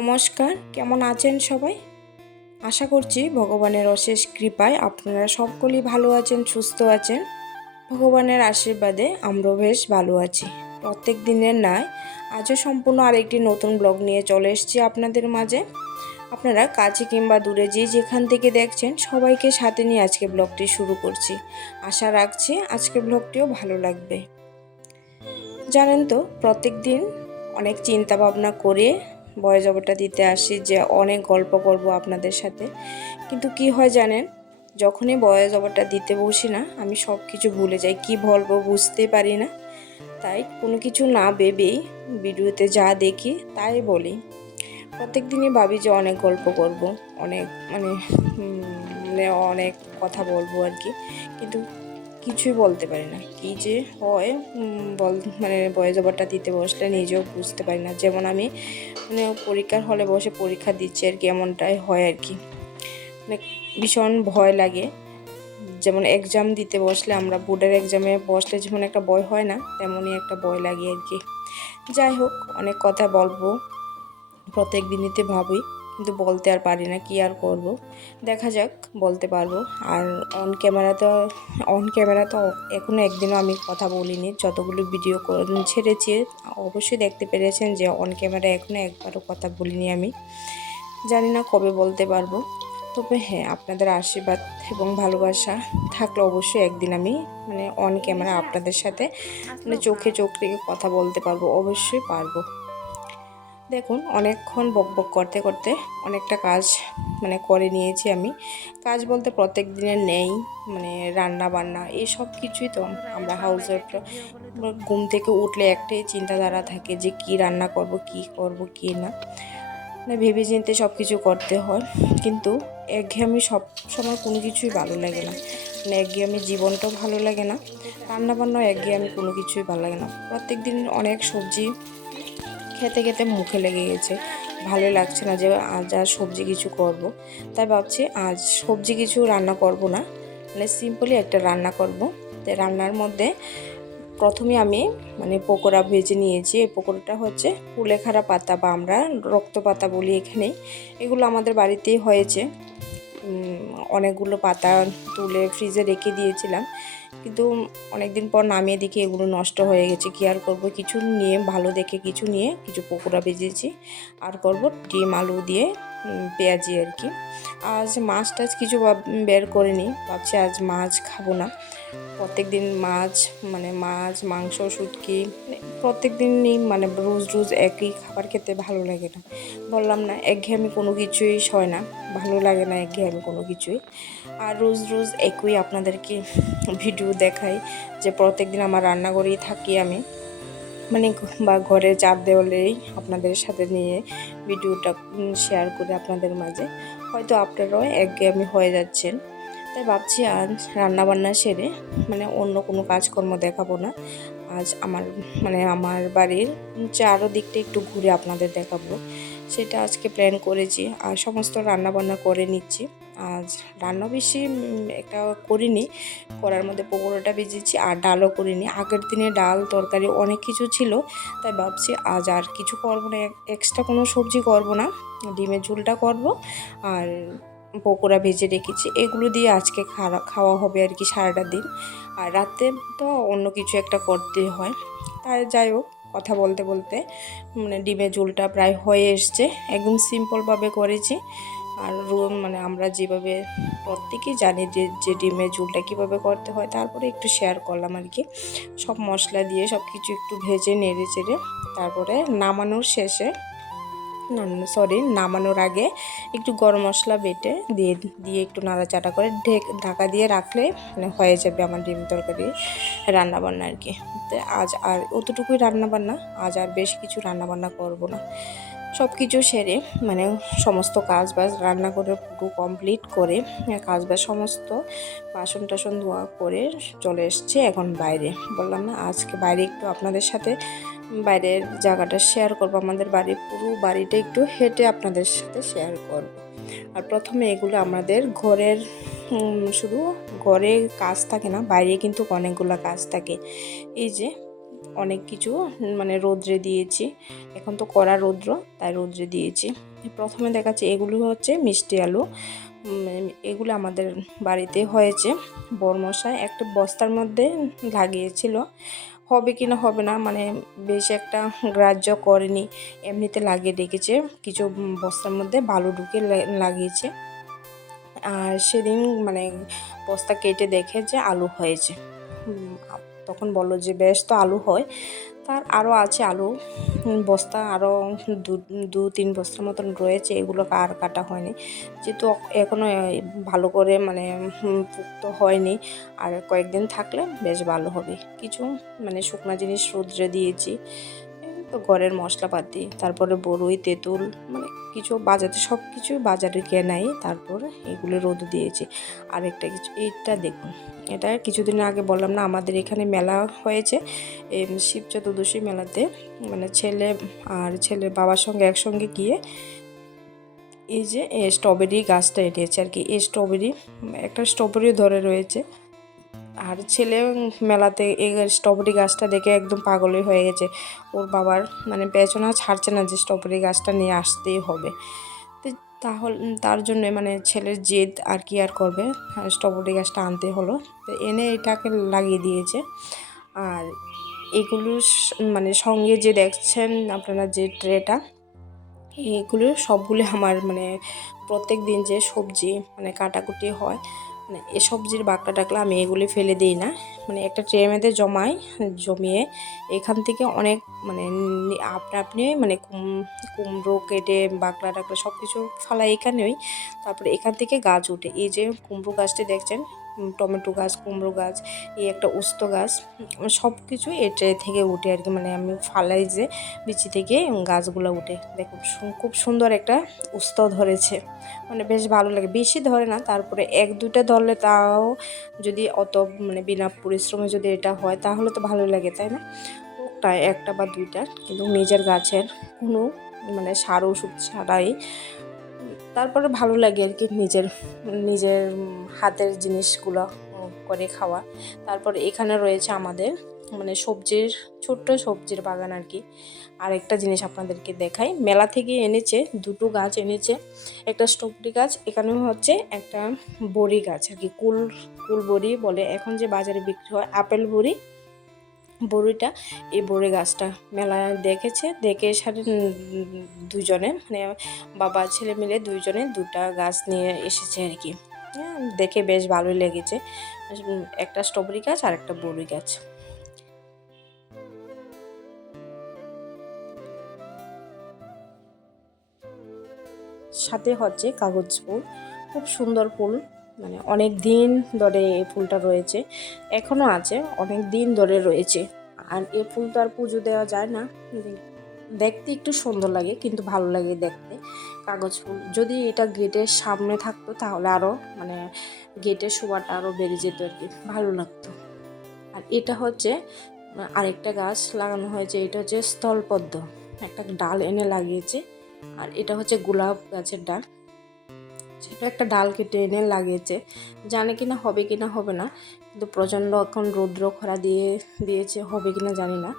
নমস্কার, কেমন আছেন সবাই? আশা করছি ভগবানের অশেষ কৃপায় আপনারা সকলেই ভালো আছেন, সুস্থ আছেন। ভগবানের আশীর্বাদে আমরাও বেশ ভালো আছি। প্রত্যেক দিনের ন্যায় আজও সম্পূর্ণ আরেকটি নতুন ব্লগ নিয়ে চলে এসেছি আপনাদের মাঝে। আপনারা কাছে কিংবা দূরে যেখান থেকে দেখছেন সবাইকে সাথে নিয়ে আজকে ব্লগটি শুরু করছি। আশা রাখছি আজকে ব্লগটিও ভালো লাগবে। জানেন তো, প্রত্যেক দিন অনেক চিন্তা ভাবনা করে ভয়েস ওভারটা দিতে আসি যে অনেক গল্প করব আপনাদের সাথে, কিন্তু কি হয় জানেন, যখনই ভয়েস ওভারটা দিতে বসি না আমি সব কিছু ভুলে যাই, কি বলবো বুঝতে পারি না। তাই কোনো কিছু না ভেবেই ভিডিওতে যা দেখি তাই বলি। প্রত্যেক দিনই ভাবি যে অনেক গল্প করব, অনেক অনেক কথা বলবো আর কি, কিন্তু কিছুই বলতে পারি না। কি যে হয় ভয়েস ওভারটা দিতে বসলে নিজেও বুঝতে পারি না। যেমন আমি পরীক্ষার হলে বসে পরীক্ষা দিচ্ছি আর কি, এমনটাই হয় আর কি। ভীষণ ভয় লাগে। যেমন এক্সাম দিতে বসলে, আমরা বোর্ডের এক্সামে বসলে যেমন একটা ভয় হয় না, তেমনই একটা ভয় লাগে আর কি। যাই হোক, অনেক কথা বলবো, প্রত্যেক দিনইতে ভাবি, কিন্তু বলতে আর পারি না, কি আর করব। দেখা যাক, বলতে পারবো। আর অন ক্যামেরা তো এখনও একদিনও আমি কথা বলিনি। যতগুলো ভিডিও ছেড়েছি অবশ্যই দেখতে পেরেছেন যে অন ক্যামেরা এখনও একবারও কথা বলিনি আমি। জানি না কবে বলতে পারবো, তবে হ্যাঁ, আপনাদের আশীর্বাদ এবং ভালোবাসা থাকলে অবশ্যই একদিন আমি অন ক্যামেরা আপনাদের সাথে চোখে চোখ রেখে কথা বলতে পারবো, অবশ্যই পারবো। দেখুন, অনেকক্ষণ বকবক করতে করতে অনেকটা কাজ করে নিয়েছি আমি। কাজ বলতে প্রত্যেক দিনের নেই, রান্না বান্না এই সব কিছুই তো। আমরা হাউস ওয়াইফরা ঘুম থেকে উঠলে একটাই চিন্তাধারা থাকে যে কি রান্না করব, কি করব, কি না, ভেবে চিন্তে সব কিছু করতে হয়। কিন্তু একঘেয়েমি সব সময় কোনো কিছুই ভালো লাগে না। একঘেয়েমি জীবনটাও ভালো লাগে না, রান্নাবান্নাও একঘেয়েমি কোনো কিছুই ভালো লাগে না। প্রত্যেক দিন অনেক সবজি খেতে খেতে মুখে লেগে গেছে, ভালো লাগছে না যে আজ আর সবজি কিছু করব। তাই ভাবছি আজ সবজি কিছু রান্না করব না, সিম্পলি একটা রান্না করব। তাই রান্নার মধ্যে প্রথমে আমি পকোড়া ভেজে নিয়েছি। এই পকোড়াটা হচ্ছে কুলেখাড়া পাতা বা আমরা রক্ত পাতা বলি এখানে। এগুলো আমাদের বাড়িতেই হয়েছে। অনেকগুলো পাতা তুলে ফ্রিজে রেখে দিয়েছিলাম, কিন্তু অনেকদিন পর নামিয়ে দেখি এগুলো নষ্ট হয়ে গেছে। কি আর করব, কিছু নিয়ে ভালো দেখে কিছু নিয়ে কিছু পকোড়া ভেজেছি। আর করব ডিম আলু দিয়ে পেঁয়াজি আর কি। আজ মাছ টাছ কিছু বের করিনি, ভাবছি আজ মাছ খাবো না। প্রত্যেক দিন মাছ মাছ মাংস শুটকি প্রত্যেক দিনই রোজ রোজ একই খাবার খেতে ভালো লাগে না। বললাম না, একঘেয়েমি কোনো কিছুই হয় না, ভালো লাগে না একঘেয়েমি কোনো কিছুই। আর রোজ রোজ একই আপনাদেরকে ভিডিও দেখাই যে প্রত্যেক দিন আমার রান্নাঘরেই থাকি আমি, বা ঘরে চার দেওয়ালেই আপনাদের সাথে নিয়ে ভিডিওটা শেয়ার করে আপনাদের মাঝে। হয়তো আপনারাও একঘেয়েমি হয়ে যাচ্ছেন। তাই ভাবছি আজ রান্নাবান্না সেরে অন্য কোনো কাজকর্ম দেখাবো না। আজ আমার বাড়ির চারদিকটা একটু ঘুরে আপনাদের দেখাবো, সেটা আজকে প্ল্যান করেছি। আর সমস্ত রান্নাবান্না করে নিচ্ছি। আজ রান্না বেশি একটা করিনি, করার মধ্যে পকোড়াটা ভেজেছি আর ডালও করিনি। আগের দিনে ডাল তরকারি অনেক কিছু ছিল, তাই ভাবছি আজ আর কিছু করবো না, এক্সট্রা কোনো সবজি করব না, ডিমের ঝোলটা করব আর পকোড়া ভেজে রেখেছি, এগুলো দিয়ে আজকে খাওয়া হবে আর কি সারাটা দিন। আর রাতে তো অন্য কিছু একটা করতে হয়। তাই যাই হোক, কথা বলতে বলতে ডিমের ঝোলটা প্রায় হয়ে এসছে। একদম সিম্পলভাবে করেছি। আর আমরা যেভাবে প্রত্যেকেই জানি যে ডিমের ঝোলটা কীভাবে করতে হয়, তারপরে একটু শেয়ার করলাম আর কি। সব মশলা দিয়ে সব কিছু একটু ভেজে নেড়ে চেড়ে তারপরে নামানোর আগে একটু গরম মশলা বেটে দিয়ে একটু নাড়াচাড়া করে ঢাকা দিয়ে রাখলে হয়ে যাবে আমার ডিম তরকারি রান্নাবান্না আর কি। তো আজ আর অতটুকুই রান্নাবান্না, আজ আর বেশ কিছু রান্নাবান্না করব না। সব কিছু সেরে সমস্ত কাজ বাজ রান্না করে পুরো কমপ্লিট করে কাজ বাজ সমস্ত বাসন টাসন ধোয়া করে চলে এসছে এখন বাইরে। বললাম না, আজকে বাইরে একটু আপনাদের সাথে বাইরের জায়গাটা শেয়ার করব, আমাদের পুরো বাড়িটা একটু হেঁটে আপনাদের সাথে শেয়ার করব। আর প্রথমে এগুলো আমাদের ঘরের শুধু ঘরে কাজ থাকে না, বাইরে কিন্তু অনেকগুলো কাজ থাকে। এই যে অনেক কিছু মানে রোদ্রে দিয়েছি। এখন তো কড়া রৌদ্র, তাই রোদ্রে দিয়েছি। প্রথমে দেখাচ্ছি এগুলো হচ্ছে মিষ্টি আলু। এগুলো আমাদের বাড়িতে হয়েছে। বরমশাই একটা বস্তার মধ্যে লাগিয়েছিল, হবে কি না হবে না মানে বেশি একটা গ্রাহ্য করেনি, এমনিতে লাগিয়ে রেখেছে। কিছু বস্তার মধ্যে বালু ঢুকে লাগিয়েছে। আর সেদিন মানে বস্তা কেটে দেখে যে আলু হয়েছে। তখন বললো যে বেশ তো আলু হয়। তার আরও আছে আলু বস্তা, আরও দু তিন বস্তার মতন রয়েছে, এগুলো আর কাটা হয়নি যেহেতু এখনও ভালো করে মানে পুক্ত হয়নি। আর কয়েকদিন থাকলে বেশ ভালো হবে। কিছু মানে শুকনো জিনিস রোদ্রে দিয়েছি, তো ঘরের মশলাপাতি, তারপরে বড়ই তেঁতুল মানে কিছু বাজারে সব কিছু বাজারে কেনাই, তারপর এগুলো রোদ দিয়েছি। আর একটা কিছু এইটা দেখুন, এটা কিছুদিন আগে বললাম না আমাদের এখানে মেলা হয়েছে, শিব চতুর্দশী মেলাতে মানে ছেলে বাবার সঙ্গে একসঙ্গে গিয়ে এই যে স্ট্রবেরি গাছটা এনেছে আর কি। এই একটা স্ট্রবেরি ধরে রয়েছে। আর ছেলে মেলাতে এই স্ট্রবেরি গাছটা দেখে একদম পাগলই হয়ে গেছে। ওর বাবার মানে পেছনা ছাড়ছে না যে স্ট্রবেরি গাছটা নিয়ে আসতেই হবে। তো তাহলে তার জন্য মানে ছেলের জেদ আর কি আর করবে, স্ট্রবেরি গাছটা আনতে হলো। তো এনে এটাকে লাগিয়ে দিয়েছে। আর এগুলো মানে সঙ্গে যে দেখছেন আপনারা যে ট্রেটা, এগুলো সবগুলো আমার মানে প্রত্যেক দিন যে সবজি মানে কাটাকুটি হয়, মানে এ সবজির বাকলা টাকলা আমি এগুলি ফেলে দিই না, মানে একটা ট্রে মধ্যে জমিয়ে এখান থেকে অনেক মানে আপনি মানে কুমড়ো কেটে বাকলা টাকলা সব কিছু ফালাই এখানেই। তারপরে এখান থেকে গাছ উঠে, এই যে কুমড়ো গাছটি দেখছেন, টমেটো গাছ, কুমড়ো গাছ, এই একটা উস্ত গাছ, সব কিছু এই ট্রে থেকে উঠে আর কি। মানে আমি ফালাই যে বিচি থেকে গাছগুলো উঠে দেখুন, খুব সুন্দর একটা উস্ত ধরেছে, মানে বেশ ভালো লাগে। বেশি ধরে না, তারপরে এক দুইটা ধরলে তাও যদি অত মানে বিনা পরিশ্রমে যদি এটা হয় তাহলে তো ভালো লাগে, তাই না? ওটা একটা বা দুইটা, কিন্তু নিজের গাছের কোনো মানে সার ওষুধ ছাড়াই তারপরে ভালো লাগে আর কি নিজের নিজের হাতের জিনিসগুলো করে খাওয়া। তারপরে এখানে রয়েছে আমাদের মানে ছোট্ট সবজির বাগান আর কি। আর একটা জিনিস আপনাদেরকে দেখাই, মেলা থেকে এনেছে দুটো গাছ এনেছে, একটা স্ট্রবেরি গাছ, এখানে হচ্ছে একটা বড়ি গাছ আর কি, কুল বড়ি বলে এখন যে বাজারে বিক্রি হয়, আপেল বড়িটা। এই বড়ি গাছটা মেলায় দেখে সাথে দুজনে মানে বাবা ছেলে মিলে দুইজনে দুটা গাছ নিয়ে এসেছে আর কি। দেখে বেশ ভালোই লেগেছে, একটা স্ট্রবেরি গাছ আর একটা বড়ি গাছ। সাথে হচ্ছে কাগজ ফুল, খুব সুন্দর ফুল, মানে অনেক দিন ধরে এই ফুলটা রয়েছে, এখনও আছে, অনেক দিন ধরে রয়েছে। আর এই ফুল তো আর পুজো দেওয়া যায় না, দেখতে একটু সুন্দর লাগে কিন্তু ভালো লাগে দেখতে। কাগজ ফুল যদি এটা গেটের সামনে থাকতো তাহলে আরও মানে গেটের শোভাটা আরও বেড়ে যেত আর কি, ভালো লাগতো। আর এটা হচ্ছে আরেকটা গাছ লাগানো হয়েছে, এটা হচ্ছে স্থলপদ্ম, একটা ডাল এনে লাগিয়েছে। আর এটা হচ্ছে গোলাপ গাছের ডাল, সেটা একটা ডাল কেটে এনে লাগিয়েছে, জানে কিনা হবে কিনা হবে না, কিন্তু প্রচণ্ড এখন রৌদ্র খরা দিয়েছে, হবে কিনা জানি না।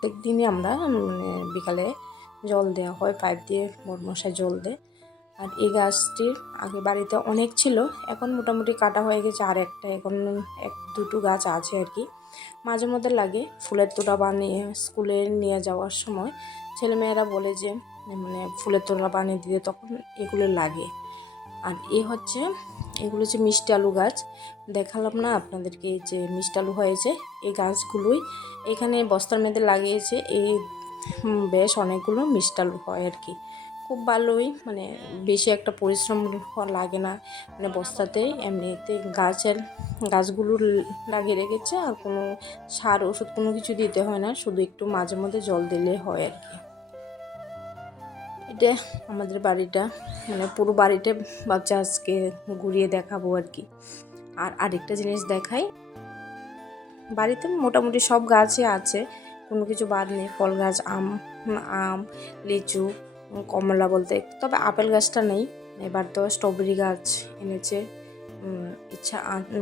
প্রত্যেকদিনই আমরা মানে বিকালে জল দেওয়া হয়, পাইপ দিয়ে বরমশাই জল দেয়। আর এই গাছটির আগে বাড়িতে অনেক ছিল, এখন মোটামুটি কাটা হয়ে গেছে, আর একটা এখন দুটো গাছ আছে আর কি। মাঝে মধ্যে লাগে, ফুলের তোড়া বানিয়ে স্কুলে নিয়ে যাওয়ার সময় ছেলেমেয়েরা বলে যে মানে ফুলের তোড়া বানিয়ে দিতে, তখন এগুলো লাগে। আর এগুলো হচ্ছে মিষ্টি আলু গাছ, দেখালাম না আপনাদেরকে যে মিষ্টি আলু হয়েছে, এই গাছগুলোই এখানে বস্তার মধ্যে লাগিয়েছে। এই বেশ অনেকগুলো মিষ্টি আলু হয় আর কি, খুব ভালোই, মানে বেশি একটা পরিশ্রম লাগে না, মানে বস্তাতে এমনিতে গাছগুলো লাগিয়ে রেখেছে, আর কোনো সার ওষুধ কোনো কিছু দিতে হয় না, শুধু একটু মাঝে মধ্যে জল দিলে হয় আর কি। এটা আমাদের বাড়িটা, মানে পুরো বাড়িটা ভাবছি আজকে ঘুরিয়ে দেখাবো আর কি। আর আরেকটা জিনিস দেখাই, বাড়িতে মোটামুটি সব গাছই আছে, কোনো কিছু বাদ নেই, ফল গাছ, আম, লিচু, কমলা বলতে, তবে আপেল গাছটা নেই। এবার তো স্ট্রবেরি গাছ এনেছে, ইচ্ছা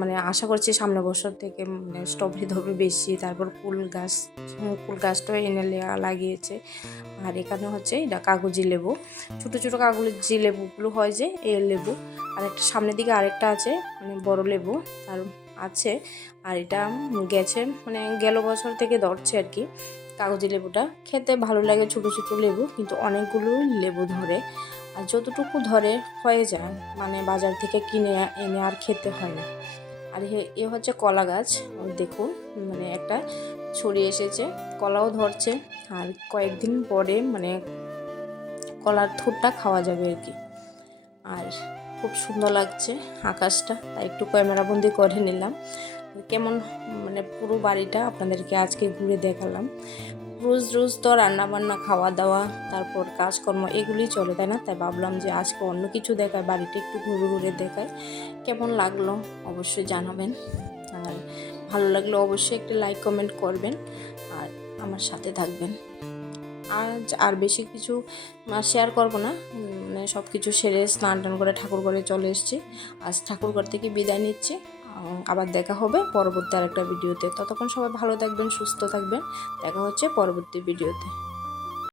মানে আশা করছি সামনের বছর থেকে মানে স্ট্রবেরি ধরবে বেশি। তারপর কুল গাছটাও এনে লাগিয়েছে। আর এখানে হচ্ছে এটা কাগজি লেবু, ছোটো ছোটো কাগজি লেবুগুলো হয় যে এই লেবু। আর একটা সামনের দিকে আরেকটা আছে মানে বড় লেবু তার আছে। আর এটা গেছে মানে গেল বছর থেকে ধরছে আর কি। কাগজি লেবুটা খেতে ভালো লাগে, ছোটো ছোটো লেবু, কিন্তু অনেকগুলো লেবু ধরে। আর যতটুকু ধরে হয়ে যায়, মানে বাজার থেকে কিনে এনে আর খেতে হয় না। আর এ হচ্ছে কলা গাছ, দেখুন মানে একটা ছড়িয়ে এসেছে, কলাও ধরছে। আর কয়েকদিন পরে মানে কলার থুরটা খাওয়া যাবে আর কি। আর খুব সুন্দর লাগছে আকাশটা, তাই একটু ক্যামেরাবন্দি করে নিলাম। কেমন মানে পুরো বাড়িটা আপনাদেরকে আজকে ঘুরে দেখালাম। রোজ রোজ তো রান্নাবান্না, খাওয়া দাওয়া, তারপর কাজকর্ম এগুলোই চলে, তাই না? তাই ভাবলাম যে আজকে অন্য কিছু দেখায়, বাড়িটা একটু ঘুরে ঘুরে দেখায়। কেমন লাগলো অবশ্যই জানাবেন। আর ভালো লাগলে অবশ্যই একটা লাইক কমেন্ট করবেন আর আমার সাথে থাকবেন। আর বেশি কিছু শেয়ার করবো না, মানে সব কিছু সেরে স্নান টান করে ঠাকুর ঘরে চলে এসেছি। আজ ঠাকুর ঘর থেকে বিদায় নিচ্ছি। আবার দেখা হবে পরবর্তী আরেকটা ভিডিওতে। ততক্ষণ সবাই ভালো থাকবেন, সুস্থ থাকবেন। দেখা হচ্ছে পরবর্তী ভিডিওতে।